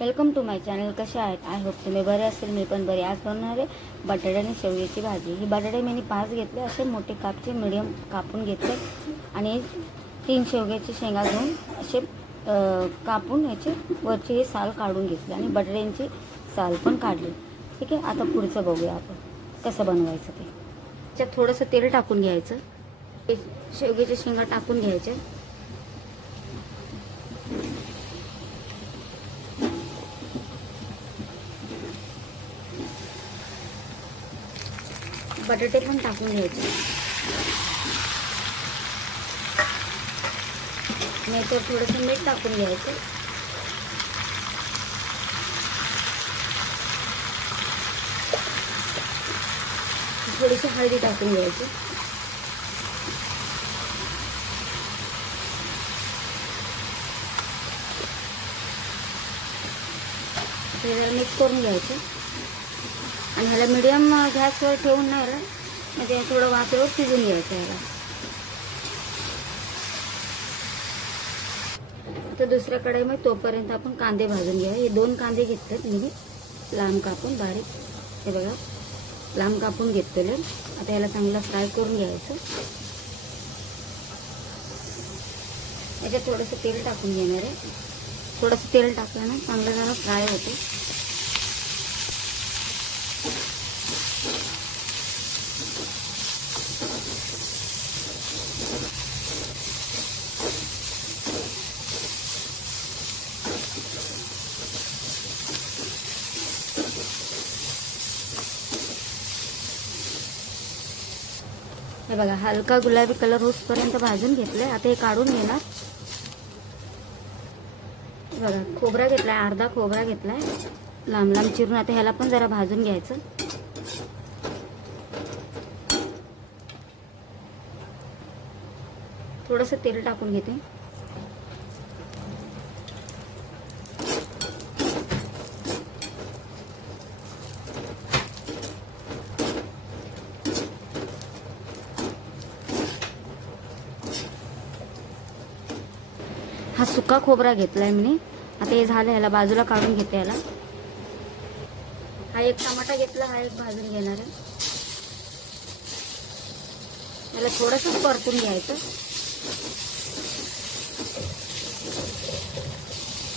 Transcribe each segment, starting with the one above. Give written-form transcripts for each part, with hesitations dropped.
Welcome to my channel. कशा आहेत? I hope तुम्ही बरे असेल. मी पण बरी. आज बनवणार आहे बटाटे आणि शेवग्याची भाजी. ही बटाटे मी 5 घेतले, असे मोठे कापचे मीडियम कापून घेतले आणि 3 शेवग्याची शेंगा घेऊन असे कापून याचे वरचे हे साल काढून घेतले आणि बटाट्यांची साल पण काढली. ठीक आहे. आता पुढचं बघूया आपण कसं बनवायचं ते. त्याच्यात थोडंसं तेल टाकून घ्यायचं. शेवग्याच्या शेंगा टाकून घ्यायच्या. बटाटे पण टाकून घ्यायचे. नाहीतर थोडंसं मीठ टाकून घ्यायचं. थोडीशी हळदी टाकून घ्यायची. हे जरा मिक्स करून घ्यायचं आणि ह्याला मीडियम गॅसवर ठेवून नाही म्हणजे थोडं वाफेवर शिजून घ्यायचं ह्याला. आता दुसऱ्या कढईमध्ये तोपर्यंत आपण कांदे भाजून घ्या. हे 2 कांदे घेतलेत मी लांब कापून बारीक. हे बघा लांब कापून घेतलेले. आता याला चांगला फ्राय करून घ्यायचं. याच्यात थोडंसं तेल टाकून घेणार आहे. थोडंसं तेल टाकल्यानं चांगलं जरा फ्राय होते. हे बघा हलका गुलाबी कलर होईपर्यंत भाजून घेतले. आता हे काढून घेणार. बघा खोबरा घेतलाय, अर्धा खोबरा घेतलाय लांब लांब चिरून. आता ह्याला पण जरा भाजून घ्यायचं. थोडंसं तेल टाकून घेते. हा सुका खोबरा घेतलाय मी. आता हे झालं, ह्याला बाजूला काढून घेते. ह्याला हा एक टमाटा घेतला, हा एक भाजून घेणार आहे. याला थोडंसं परतून घ्यायचं.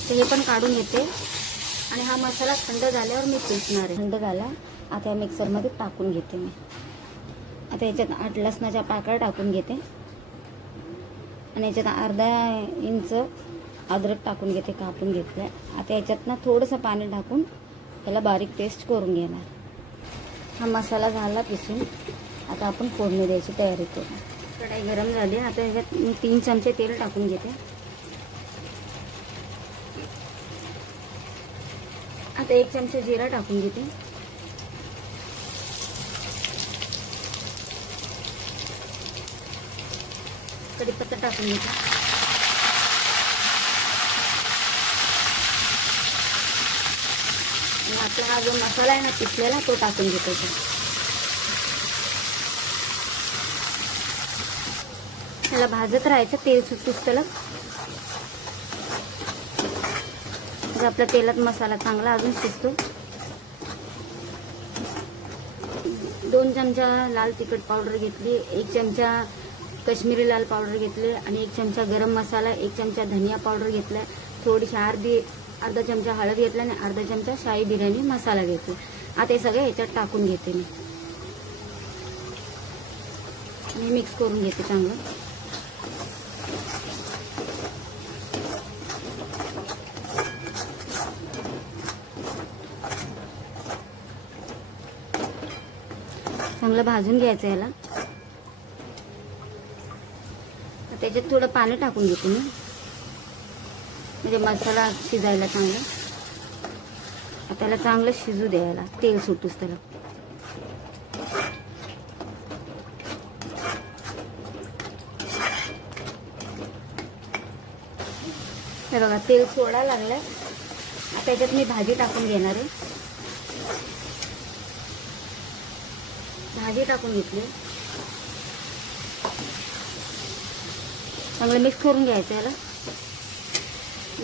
तर हे पण काढून घेते आणि हा मसाला थंड झाल्यावर मी पिसणार आहे. थंड झाला. आता या मिक्सरमध्ये टाकून घेते मी. आता याच्यात 8 लसणाच्या पाकळ्या टाकून घेते आणि याच्यात अर्धा इंच अद्रक टाकून घेते, कापून घेतलंय. आता याच्यात ना थोडंसं पाणी टाकून त्याला बारीक पेस्ट करून घेणार. हा मसाला झाला पिसून. आता आपण फोडणी द्यायची तयारी करू. कढई गरम झाली. आता याच्यात मी 3 चमचे तेल टाकून घेते. आता 1 चमचा जिरा टाकून घेते. कढीपत्ता टाकून घेते. आपला हा जो मसाला आहे ना पिसलेला तो टाकून घेतो. त्याला भाजत राहायचं तेल सुटूस्तलं. म्हणजे आपल्या तेलात मसाला चांगला अजून शिजतो. 2 चमचा लाल तिखट पावडर घेतली, 1 चमचा काश्मीरी लाल पावडर घेतले आणि 1 चमचा गरम मसाला, 1 चमचा धनिया पावडर घेतला, थोडीशी अर्धा चमचा हळद घेतला आणि अर्धा चमचा शाही बिर्याणी मसाला घेतला. आता हे सगळं ह्याच्यात टाकून घेते मी आणि मिक्स करून घेते चांगलं. चांगलं भाजून घ्यायचं याला. त्याच्यात थोडं पाणी टाकून घेते मी म्हणजे मसाला शिजायला चांगला. त्याला चांगलं शिजू द्यायला तेल सुटूस त्याला. हे बघा तेल सोडायला लागलं. आता त्याच्यात मी भाजी टाकून घेणार आहे. भाजी टाकून घेतली. चांगलं मिक्स करून घ्यायचं. याला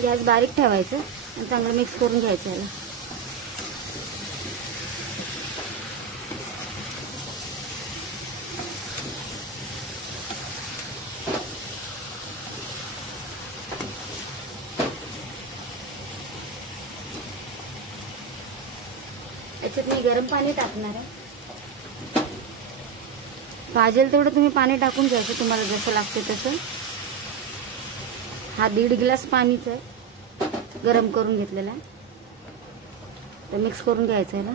गॅस बारीक ठेवायचं. आणि चांगलं मिक्स करून घ्यायचं याला. याच्यात मी गरम पाणी टाकणार आहे. पाहिजेल तेवढं तुम्ही पाणी टाकून घ्यायचं, तुम्हाला जसं लागतं तसं. हा 1.5 ग्लास पाणीचं आहे, गरम करून घेतलेला आहे. तर मिक्स करून घ्यायचं आहे ना.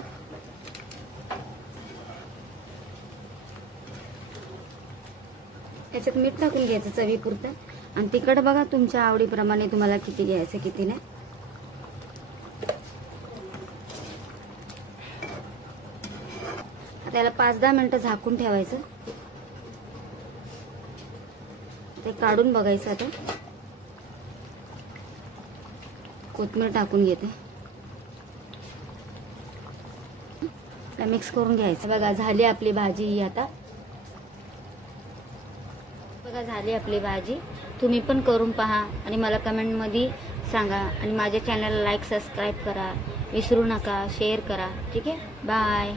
याच्यात मीठ टाकून घ्यायचं चवीपुरतं. आणि तिखट बघा तुमच्या आवडीप्रमाणे, तुम्हाला किती घ्यायचं किती नाही. त्याला 5-10 मिनिटं झाकून ठेवायचं. ते काढून बघायचं. आता कोथिंबीर टाकून घेते, मिक्स करून घ्यायचं. बघा झाली आपली भाजी ही. आता बघा झाली आपली भाजी. तुम्ही पण करून पहा आणि मला कमेंटमध्ये सांगा. आणि माझ्या चॅनलला लाईक सबस्क्राईब करा विसरू नका, शेअर करा. ठीक आहे, बाय.